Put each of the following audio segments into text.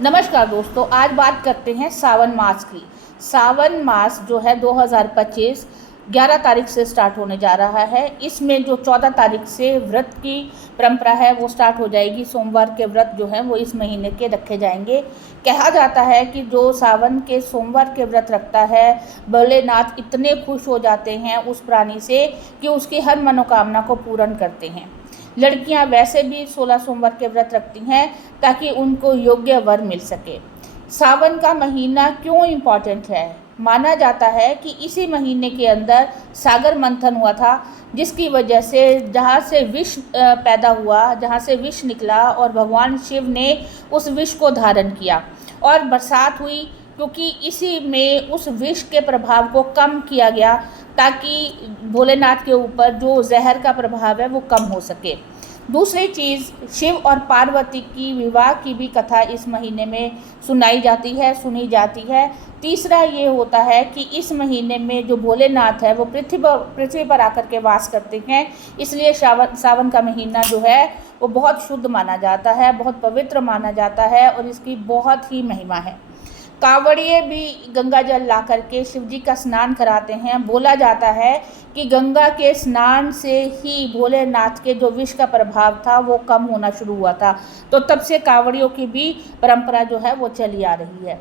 नमस्कार दोस्तों, आज बात करते हैं सावन मास की। सावन मास जो है 2025 11 तारीख से स्टार्ट होने जा रहा है। इसमें जो 14 तारीख से व्रत की परंपरा है वो स्टार्ट हो जाएगी। सोमवार के व्रत जो हैं वो इस महीने के रखे जाएंगे। कहा जाता है कि जो सावन के सोमवार के व्रत रखता है, भोलेनाथ इतने खुश हो जाते हैं उस प्राणी से कि उसकी हर मनोकामना को पूर्ण करते हैं। लड़कियां वैसे भी 16 सोमवार के व्रत रखती हैं ताकि उनको योग्य वर मिल सके। सावन का महीना क्यों इम्पॉर्टेंट है? माना जाता है कि इसी महीने के अंदर सागर मंथन हुआ था, जिसकी वजह से जहाँ से विष पैदा हुआ, जहाँ से विष निकला और भगवान शिव ने उस विष को धारण किया और बरसात हुई, क्योंकि इसी में उस विष के प्रभाव को कम किया गया ताकि भोलेनाथ के ऊपर जो जहर का प्रभाव है वो कम हो सके। दूसरी चीज़, शिव और पार्वती की विवाह की भी कथा इस महीने में सुनी जाती है। तीसरा ये होता है कि इस महीने में जो भोलेनाथ है वो पृथ्वी पर आकर के वास करते हैं, इसलिए सावन का महीना जो है वो बहुत शुद्ध माना जाता है, बहुत पवित्र माना जाता है और इसकी बहुत ही महिमा है। कांवड़िए भी गंगा जल ला करके शिव जी का स्नान कराते हैं। बोला जाता है कि गंगा के स्नान से ही भोलेनाथ के जो विष का प्रभाव था वो कम होना शुरू हुआ था, तो तब से कांवड़ियों की भी परंपरा जो है वो चली आ रही है।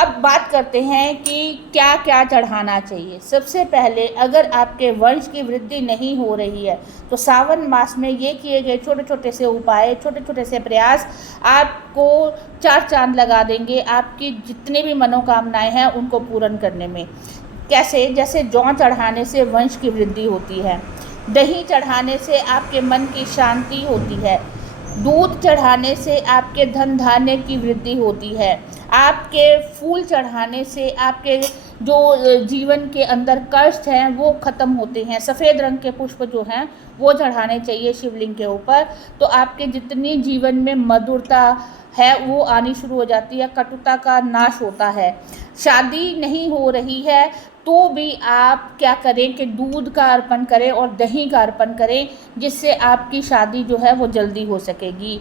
अब बात करते हैं कि क्या क्या चढ़ाना चाहिए। सबसे पहले, अगर आपके वंश की वृद्धि नहीं हो रही है तो सावन मास में ये किए गए छोटे छोटे से उपाय, छोटे छोटे से प्रयास आपको 4 चांद लगा देंगे आपकी जितनी भी मनोकामनाएं हैं उनको पूर्ण करने में। कैसे? जैसे जौ चढ़ाने से वंश की वृद्धि होती है, दही चढ़ाने से आपके मन की शांति होती है, दूध चढ़ाने से आपके धन धान्य की वृद्धि होती है, आपके फूल चढ़ाने से आपके जो जीवन के अंदर कष्ट हैं वो ख़त्म होते हैं। सफ़ेद रंग के पुष्प जो हैं वो चढ़ाने चाहिए शिवलिंग के ऊपर, तो आपके जितनी जीवन में मधुरता है वो आनी शुरू हो जाती है, कटुता का नाश होता है। शादी नहीं हो रही है तो भी आप क्या करें कि दूध का अर्पण करें और दही का अर्पण करें, जिससे आपकी शादी जो है वो जल्दी हो सकेगी।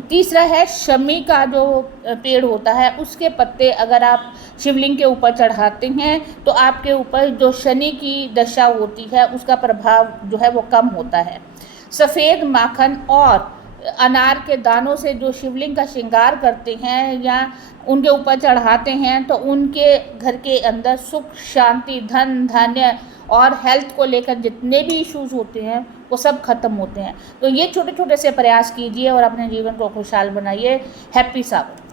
तीसरा है, शमी का जो पेड़ होता है उसके पत्ते अगर आप शिवलिंग के ऊपर चढ़ाते हैं तो आपके ऊपर जो शनि की दशा होती है उसका प्रभाव जो है वो कम होता है। सफ़ेद माखन और अनार के दानों से जो शिवलिंग का श्रृंगार करते हैं या उनके ऊपर चढ़ाते हैं तो उनके घर के अंदर सुख, शांति, धन धान्य और हेल्थ को लेकर जितने भी इश्यूज़ होते हैं वो सब खत्म होते हैं। तो ये छोटे छोटे से प्रयास कीजिए और अपने जीवन को खुशहाल बनाइए। हैप्पी सावन।